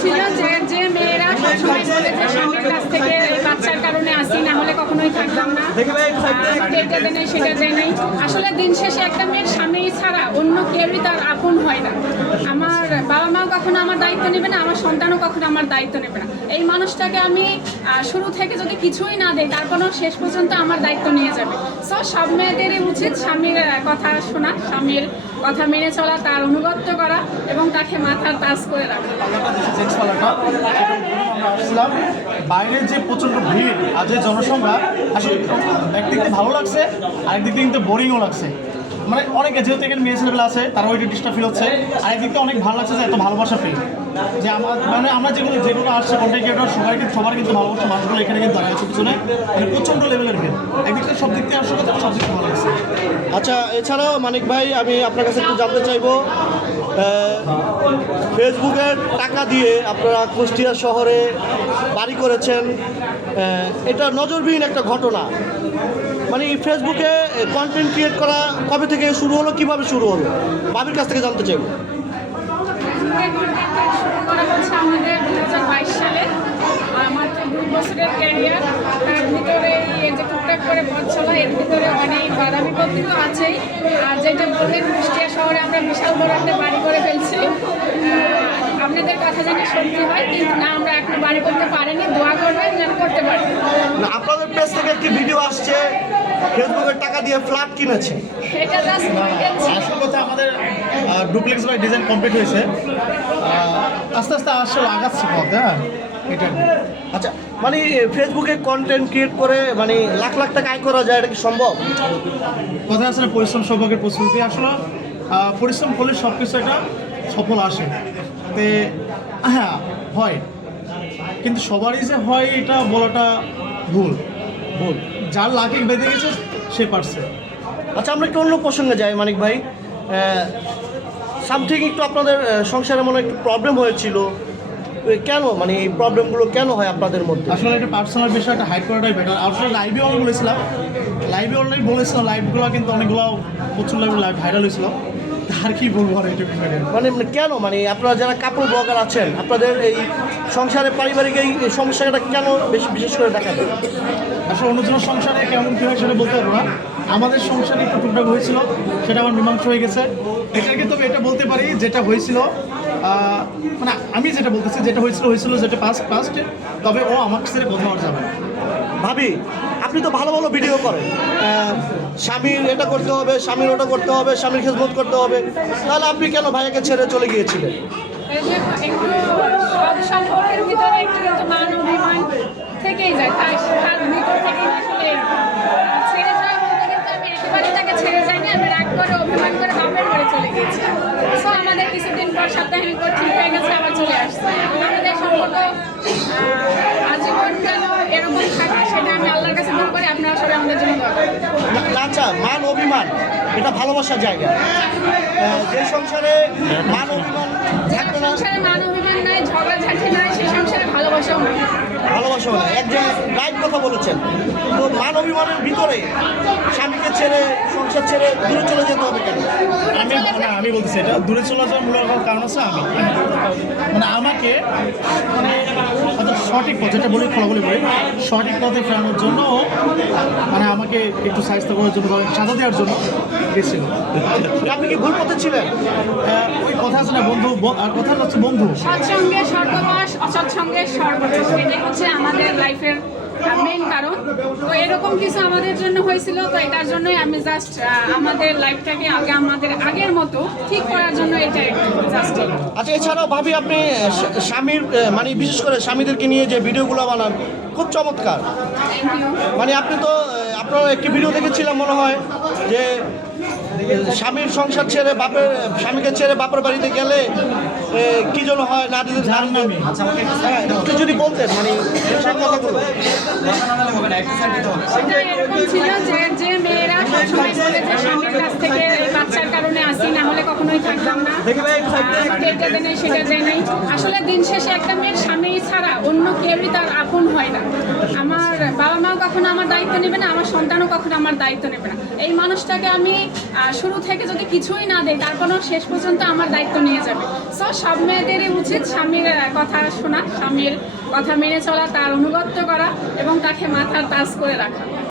ছিল যে যে মেয়েরা সবসময় বলে যে স্বামীর কাছ থেকে বাচ্চার কারণে আসি, না হলে কখনোই থাকতাম না। এটা দেয় সেটা দেয় নাই আসলে দিন শেষে একটা মেয়ের স্বামী ছাড়া অন্য কেউই তার আপন হয় না। আমার বাবা মাও কখনো আমার দায়িত্ব নেবে না, আমার সন্তানও কখনো আমার দায়িত্ব নেবে না। এই মানুষটাকে আমি শুরু থেকে যদি কিছুই না দেই তারপরও শেষ পর্যন্ত আমার দায়িত্ব নিয়ে যাবে। সব মেয়েদেরই উচিত স্বামীর কথা শোনা, স্বামীর কথা মেনে চলা, তার অনুগত্য করা এবং তাকে মাথার তাজ করে রাখা। বাইরের যে প্রচণ্ড ভিড় আর যে জনসংখ্যা, আসলে একদিক দিয়ে ভালো লাগছে, আরেকদিক দিয়ে কিন্তু বোরিংও লাগছে। মানে অনেকে যেহেতু এখানে মেয়ে ছেলেগুলো আছে, তারা ওই ডিস্টার্ব ফিল হচ্ছে। আরেকদিক দিয়ে অনেক ভালো লাগছে যে এত ভালোবাসা ফিল যে আমার মানে আমরা যেগুলো যেগুলো আসছে কন্টেন্ট ক্রিয়েটর সবাই কিন্তু সবার কিন্তু ভালোবাসা, মানুষগুলো এখানে কিন্তু দাঁড়ায় আছে পিছনে। মানে প্রচণ্ড লেভেলের ভিড় একদিক সব দিক থেকে আসলে সব দিক থেকে ভালো লাগছে। আচ্ছা এছাড়াও মানিক ভাই, আমি আপনার কাছে একটু জানতে চাইব ফেসবুকের টাকা দিয়ে আপনারা কুষ্টিয়া শহরে বাড়ি করেছেন। এটা নজরবিহীন একটা ঘটনা। মানে এই ফেসবুকে কন্টেন্ট ক্রিয়েট করা কবে থেকে শুরু হলো, কীভাবে শুরু হলো? বাবির কাছ থেকে জানতে চাইব। দু হাজার বাইশ সালে ভিতরে এই যে করে এর ভিতরে অনেক তো আছেই আর যেটা বললেন কুষ্টিয়া শহরে আমরা বড় করে ফেলছি আপনাদের হয় কিন্তু আমরা বাড়ি করতে পারিনি করবেন যেন করতে পারি আপনাদের পেজ থেকে একটি আসছে ফেসবুকের টাকা দিয়ে ফ্ল্যাট কিনেছে। এটা আসল কথা আমাদের ডুপ্লেক্স বাই ডিজাইন কমপ্লিট হয়েছে। আস্তে আস্তে আসলে আগাচ্ছি পথে হ্যাঁ এটা আচ্ছা মানে ফেসবুকে কন্টেন্ট ক্রিয়েট করে মানে লাখ লাখ টাকা আয় করা যায় এটা কি সম্ভব? কথা আসলে পরিশ্রম সৌভাগ্যের প্রস্তুতি আসলে। পরিশ্রম করলে সব কিছু একটা সফল আসে। তে হ্যাঁ হয়। কিন্তু সবারই যে হয় এটা বলাটা ভুল। ভুল যার লাকে বেঁধে গেছে সে পারছে। আচ্ছা আমরা একটু অন্য প্রসঙ্গে যাই মানিক ভাই। সামথিং একটু আপনাদের সংসারে মনে একটু প্রবলেম হয়েছিল। কেন মানে এই প্রবলেমগুলো কেন হয় আপনাদের মধ্যে? আসলে এটা পার্সোনাল বিষয় একটা হাইড করাটাই বেটার আসলে লাইভে অনেক বলেছিলাম। লাইভে অনলাইন বলেছিলাম লাইভগুলো কিন্তু অনেকগুলো প্রচুর লাইভ লাইভ ভাইরাল হয়েছিল। আর কি বলব আর মানে মানে কেন? মানে আপনারা যারা কাপড় ব্লগার আছেন আপনাদের এই সংসারে পারিবারিক এই সমস্যাটা কেন বেশি বিশেষ করে দেখা দেয়? আসলে অন্যজনের সংসারে কেমন কী হয় সেটা বলতে পারব না। আমাদের সংসারে একটু টুকটাক হয়েছিল সেটা আমার মীমাংস হয়ে গেছে। এটার কিন্তু আমি এটা বলতে পারি যেটা হয়েছিল মানে আমি যেটা বলতেছি যেটা হয়েছিল হয়েছিল যেটা পাস্ট পাস্ট তবে ও আমার সাথে কথা বলা যাবে ভাবি আপনি তো ভালো ভালো ভিডিও করেন। স্বামীর এটা করতে হবে, স্বামীর ওটা করতে হবে, স্বামীর খেজমত করতে হবে। তাহলে আপনি কেন ভাইয়াকে ছেড়ে চলে গিয়েছিলেন? থেকেই যায় তার ভিতর ছেড়ে যায় বলতে কিন্তু আমি তাকে ছেড়ে আমি রাগ করে অভিমান করে বাপের ঘরে চলে গিয়েছি সো আমাদের কিছুদিন পর সাপ্তাহিক পর ঠিক হয়ে গেছে আবার চলে আসছে আমাদের সম্পর্ক আহ, আজীবন যেন এরকম থাকে সেটা আমি আল্লাহর কাছে দোয়া করি আপনারা সবাই আমাদের জন্য দোয়া করবেন না, আচ্ছা মান অভিমান এটা ভালোবাসার জায়গা। যে সংসারে মান অভিমান থাকবে না। মান অভিমান নাই ঝগড়াঝাটি নাই সেই সংসারে ভালোবাসাও নাই। ভালোবাসা হয় একজন যে রাইট কথা বলেছেন তো মান অভিমানের ভিতরে স্বামীকে ছেড়ে সংসার ছেড়ে দূরে চলে যেতে হবে কেন? আমি বলতেছি এটা দূরে চলে যাওয়ার মূল কারণ আছে আমি। মানে আমাকে মানে হয়তো সঠিক পথ, যেটা বলি ফলাফলি বলি সঠিক পথে ফেরানোর জন্য মানে আমাকে একটু স্বাস্থ্য করার জন্য সাজা দেওয়ার জন্য গেছিল। আপনি কি ভুল পথে ছিলেন? ওই কথা আছে না, বন্ধু আর কথা হচ্ছে বন্ধু। সৎসঙ্গে স্বর্গবাস অসৎসঙ্গে সর্বনাশ, এটাই হচ্ছে আমাদের লাইফের মেইন কারণ। তো এরকম কিছু আমাদের জন্য হয়েছিল তো এটার জন্যই আমি জাস্ট আমাদের লাইফটাকে আগে আমাদের আগের মতো ঠিক করার জন্য এটা জাস্ট আচ্ছা এছাড়াও ভাবি আপনি স্বামীর মানে বিশেষ করে স্বামীদেরকে নিয়ে যে ভিডিওগুলো বানান খুব চমৎকার। মানে আপনি তো আপনার একটি ভিডিও দেখেছিলাম মনে হয় যে স্বামীর সংসার ছেড়ে বাপের স্বামীকে ছেড়ে বাপের বাড়িতে গেলে কি জন্য হয় নারীদের জাহান্নামী। হ্যাঁ একটু যদি বলতেন মানে এরকম ছিল যে যে মেয়েরা সবসময় বলে যে স্বামীর কাছ থেকে এই বাচ্চার কারণে আসি না হলে কখনো কখনোই থাকতাম না। এটা দেয় নাই সেটা দেয় নাই। আসলে দিন শেষে একটা মেয়ের স্বামী ছাড়া অন্য কেউই তার আপন হয় না। আমার বাবা মাও কখনো আমার দায়িত্ব নেবে না আমার সন্তানও কখনো আমার দায়িত্ব নেবে না। এই মানুষটাকে আমি শুরু থেকে যদি কিছুই না দেই তারপরেও শেষ পর্যন্ত আমার দায়িত্ব নিয়ে যাবে। সো সব মেয়েদেরই উচিত স্বামীর কথা শোনা স্বামীর কথা মেনে চলা তার অনুগত্য করা এবং তাকে মাথার তাজ করে রাখা।